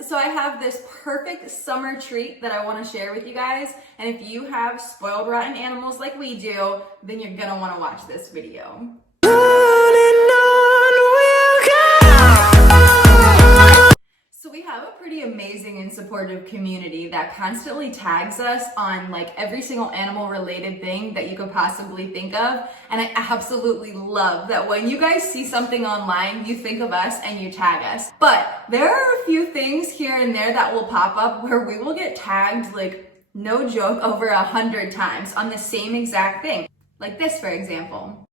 So I have this perfect summer treat that I want to share with you guys. And if you have spoiled rotten animals like we do, then you're gonna want to watch this video. So we have a pretty amazing and supportive community that constantly tags us on like every single animal related thing that you could possibly think of. And I absolutely love that when you guys see something online, you think of us and you tag us. But there are a few things here and there that will pop up where we will get tagged, like no joke, over 100 times on the same exact thing. Like this, for example.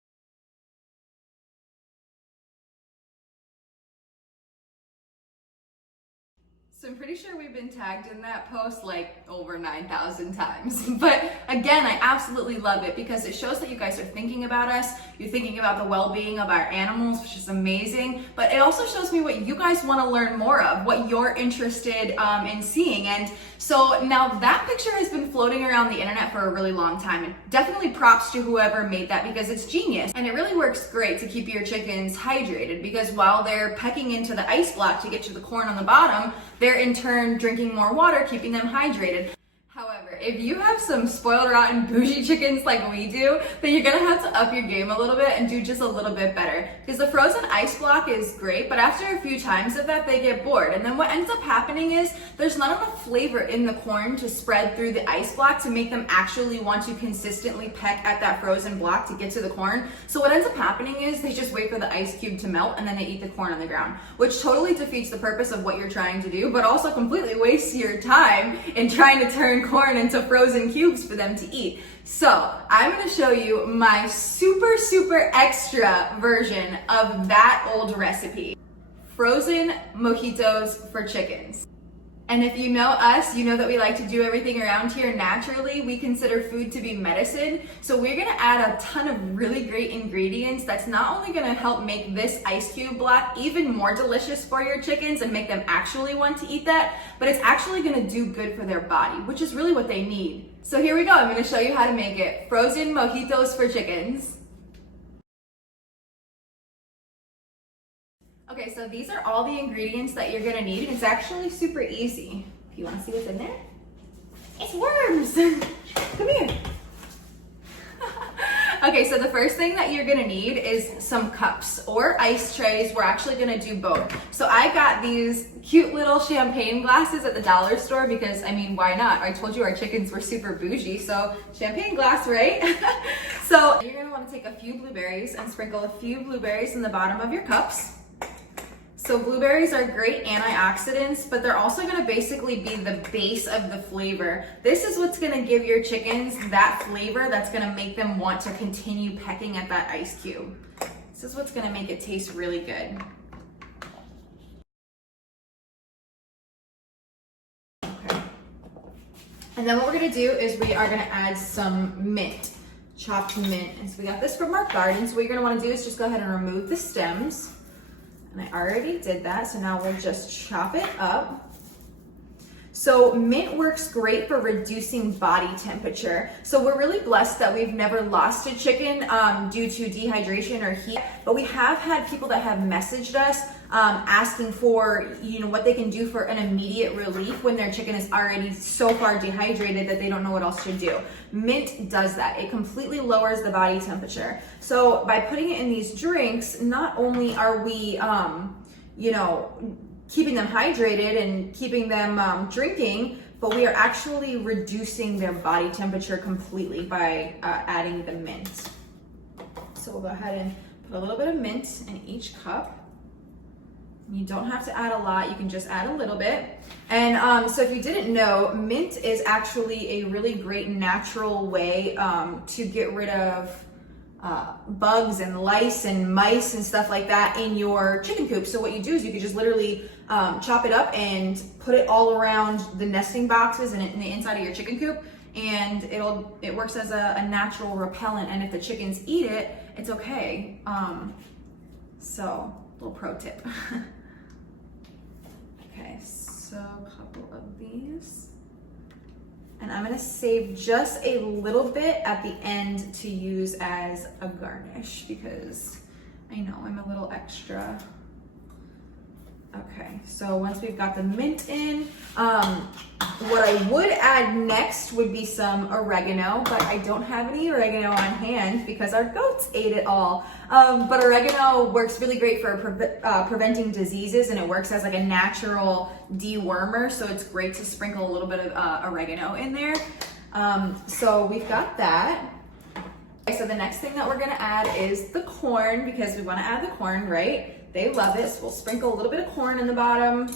So I'm pretty sure we've been tagged in that post like over 9,000 times. But again, I absolutely love it because it shows that you guys are thinking about us. You're thinking about the well-being of our animals, which is amazing. But it also shows me what you guys want to learn more of, what you're interested in seeing. And so now that picture has been floating around the internet for a really long time. And definitely props to whoever made that because it's genius. And it really works great to keep your chickens hydrated because while they're pecking into the ice block to get to the corn on the bottom, they're in turn drinking more water, keeping them hydrated. However, if you have some spoiled, rotten, bougie chickens like we do, then you're gonna have to up your game a little bit and do just a little bit better. Because the frozen ice block is great, but after a few times of that, they get bored. And then what ends up happening is there's not enough flavor in the corn to spread through the ice block to make them actually want to consistently peck at that frozen block to get to the corn. So what ends up happening is they just wait for the ice cube to melt and then they eat the corn on the ground, which totally defeats the purpose of what you're trying to do, but also completely wastes your time in trying to turn corn into frozen cubes for them to eat. So I'm going to show you my super extra version of that old recipe. Frozen mojitos for chickens. And if you know us, you know that we like to do everything around here naturally. We consider food to be medicine. So we're gonna add a ton of really great ingredients that's not only gonna help make this ice cube block even more delicious for your chickens and make them actually want to eat that, but it's actually gonna do good for their body, which is really what they need. So here we go, I'm gonna show you how to make it. Frozen mojitos for chickens. Okay, so these are all the ingredients that you're gonna need, and it's actually super easy. If you wanna see what's in there, it's worms. Come here. Okay, so the first thing that you're gonna need is some cups or ice trays. We're actually gonna do both. So I got these cute little champagne glasses at the dollar store because, I mean, why not? I told you our chickens were super bougie, so champagne glass, right? So you're gonna wanna take a few blueberries and sprinkle a few blueberries in the bottom of your cups. So blueberries are great antioxidants, but they're also gonna basically be the base of the flavor. This is what's gonna give your chickens that flavor that's gonna make them want to continue pecking at that ice cube. This is what's gonna make it taste really good. Okay. And then what we're gonna do is we are gonna add some mint, chopped mint. And so we got this from our garden. So what you're gonna wanna do is just go ahead and remove the stems. And I already did that, so now we'll just chop it up. So mint works great for reducing body temperature. So we're really blessed that we've never lost a chicken due to dehydration or heat, but we have had people that have messaged us asking for, what they can do for an immediate relief when their chicken is already so far dehydrated that they don't know what else to do. Mint does that. It completely lowers the body temperature. So by putting it in these drinks, not only are we, keeping them hydrated and keeping them drinking, but we are actually reducing their body temperature completely by adding the mint. So we'll go ahead and put a little bit of mint in each cup. You don't have to add a lot, you can just add a little bit. And so if you didn't know, mint is actually a really great natural way to get rid of bugs and lice and mice and stuff like that in your chicken coop. So what you do is you can just literally chop it up and put it all around the nesting boxes and in the inside of your chicken coop, and it works as a natural repellent, and if the chickens eat it, it's okay. So little pro tip. Okay, so a couple of these. And I'm gonna save just a little bit at the end to use as a garnish because I know I'm a little extra Okay, so once we've got the mint in, what I would add next would be some oregano, but I don't have any oregano on hand because our goats ate it all. But oregano works really great for preventing diseases, and it works as like a natural dewormer, so it's great to sprinkle a little bit of oregano in there. So we've got that. Okay, so the next thing that we're gonna add is the corn, because we wanna add the corn, right? They love it, so we'll sprinkle a little bit of corn in the bottom.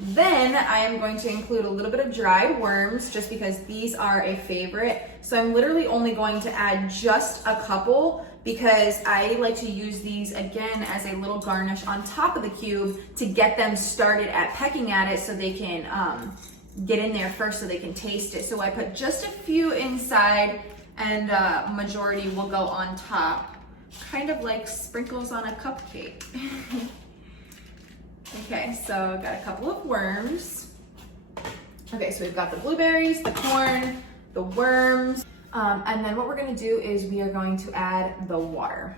Then I am going to include a little bit of dried worms, just because these are a favorite. So I'm literally only going to add just a couple, because I like to use these again as a little garnish on top of the cube to get them started at pecking at it, so they can get in there first so they can taste it. So I put just a few inside, and majority will go on top, kind of like sprinkles on a cupcake. Okay, so I've got a couple of worms. Okay, so we've got the blueberries, the corn, the worms, and then what we're gonna do is we are going to add the water.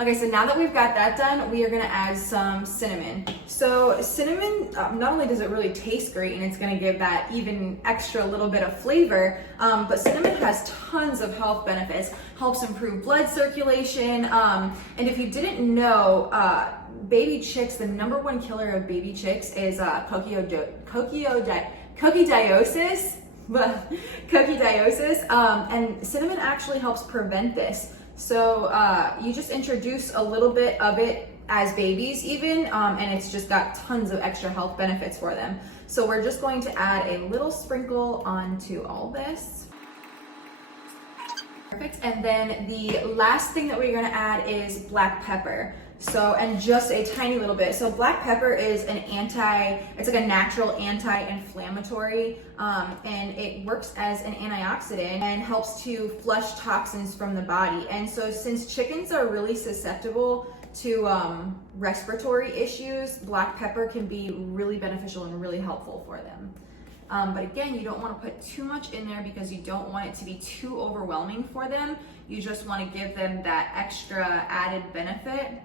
Okay, so now that we've got that done, we are gonna add some cinnamon. So cinnamon, not only does it really taste great, and it's gonna give that even extra little bit of flavor, but cinnamon has tons of health benefits. Helps improve blood circulation, and if you didn't know, baby chicks, the #1 killer of baby chicks is coccidiosis, and cinnamon actually helps prevent this. So you just introduce a little bit of it as babies even, and it's just got tons of extra health benefits for them. So we're just going to add a little sprinkle onto all this. Perfect, and then the last thing that we're gonna add is black pepper. So, and just a tiny little bit. So black pepper is it's like a natural anti-inflammatory, and it works as an antioxidant and helps to flush toxins from the body. And so since chickens are really susceptible to respiratory issues, black pepper can be really beneficial and really helpful for them. But again, you don't want to put too much in there because you don't want it to be too overwhelming for them. You just want to give them that extra added benefit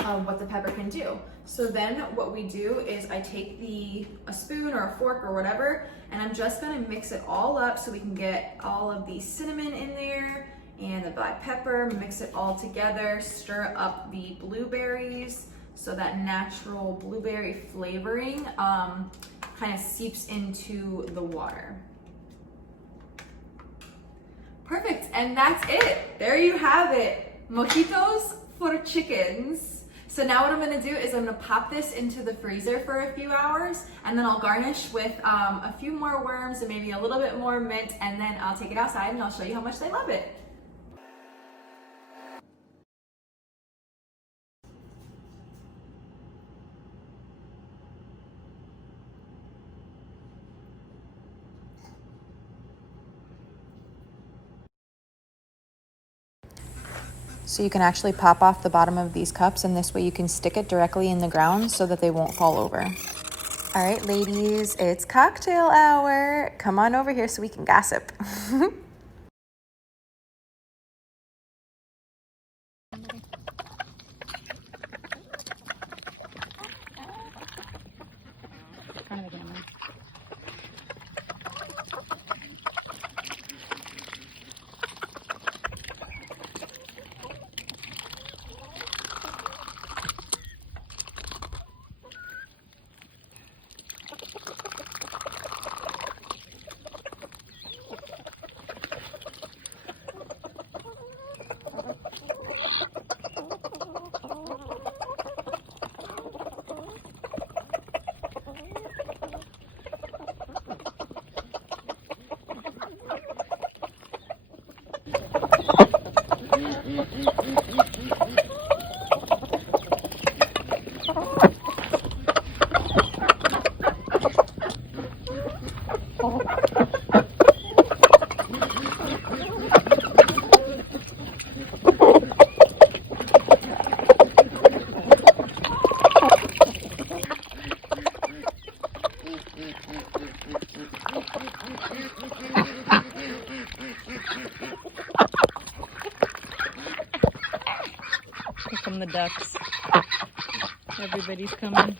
of what the pepper can do. So then what we do is I take a spoon or a fork or whatever, and I'm just gonna mix it all up so we can get all of the cinnamon in there and the black pepper, mix it all together, stir up the blueberries so that natural blueberry flavoring kind of seeps into the water. Perfect, and that's it. There you have it. Mojitos for chickens. So now what I'm gonna do is I'm gonna pop this into the freezer for a few hours, and then I'll garnish with a few more worms and maybe a little bit more mint, and then I'll take it outside and I'll show you how much they love it. So you can actually pop off the bottom of these cups, and this way you can stick it directly in the ground so that they won't fall over. All right, ladies, it's cocktail hour. Come on over here so we can gossip. Here come the ducks. Everybody's coming.